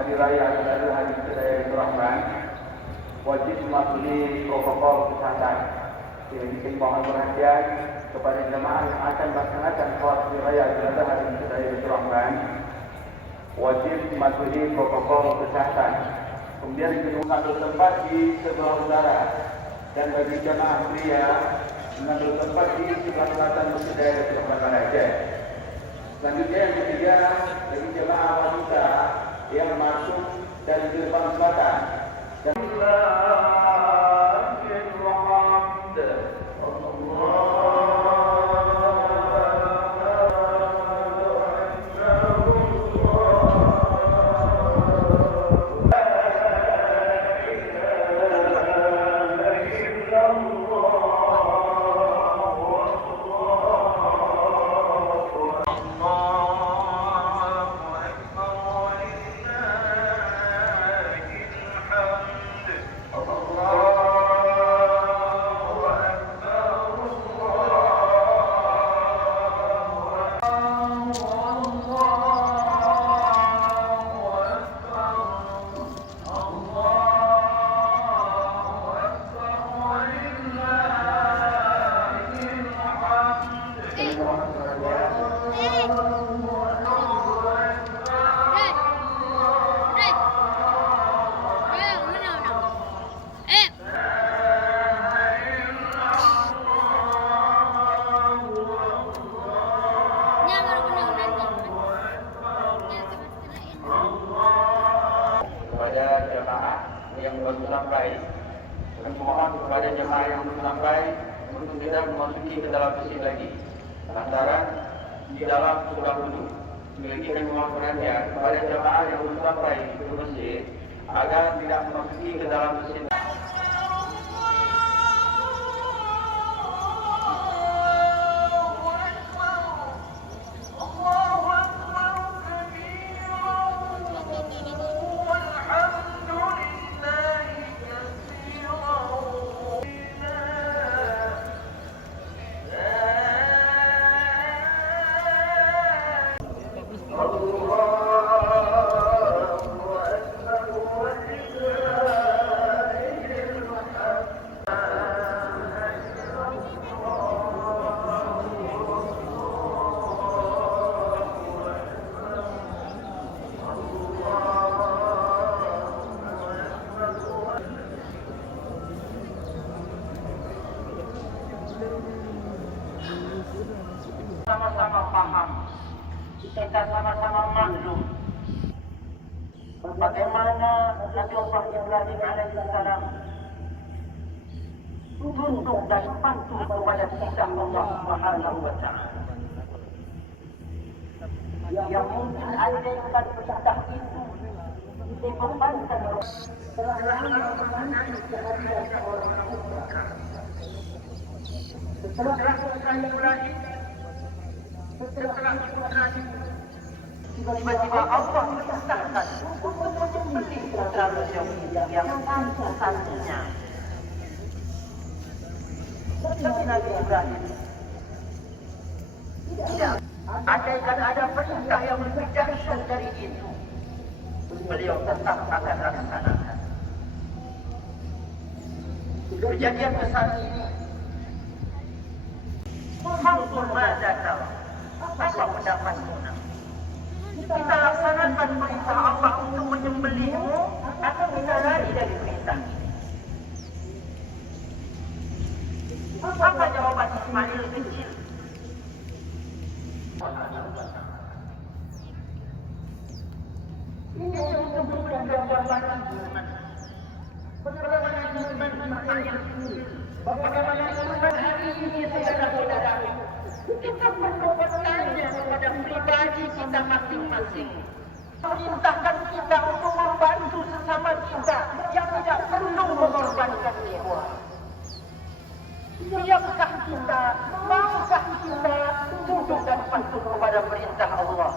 Hari Raya Idul Adha Kedai Rahman wajib mematuhi protokol kesehatan. Jadi mohon perhatian kepada jemaah yang akan melaksanakan sholat Hari Raya Idul Adha Kedai Rahman wajib mematuhi protokol kesehatan. Kemudian mengambil tempat di sebelah utara dan bagi jemaah pria mengambil tempat di sebelah selatan Masjid Daerah Rahman Aceh. Selanjutnya yang ketiga bagi jemaah wanita yang masuk dari gerbang selatan. Kepada jemaah yang baru sampai, kami mohon kepada jemaah yang belum sampai untuk tidak memasuki ke dalam masjid lagi. Lantaran di dalam sudah penuh. Lagi kami mohon perhatian kepada jemaah yang belum sampai ke masjid agar tidak memasuki ke dalam masjid. Sama-sama paham, kita sama-sama maklum bagaimana Nabi Allah Ibrahim alaihissalam tunduk dan patuh kepada perintah Allah Subhanahu wa Ta'ala. Yang mungkin andaikan perintah itu dibebankan setelah Ibrahim, tiba-tiba Allah menyatakan untuk menyembelih putra yang satu-satunya. Tapi Nabi Ibrahim tidak. Andaikan ada perintah yang lebih dahsyat dari itu, beliau tetap akan laksanakan. Kejadian besar ini Mangkul Mazakal, apa pendapatmu? Kita laksanakan perintah Allah untuk menyembelihmu atau kita lari dari perintah ini? Apa jawaban Ismail kecil? bagaimana iman? Bagaimana iman makanya bagaimana iman hari ini saudara-saudara? Kita perlu bertanya kepada pribadi kita masing-masing. Perintahkan kita untuk membantu sesama kita yang tidak perlu mengorbankan nyawa. Siapkah kita, maukah kita tunduk dan patuh kepada perintah Allah?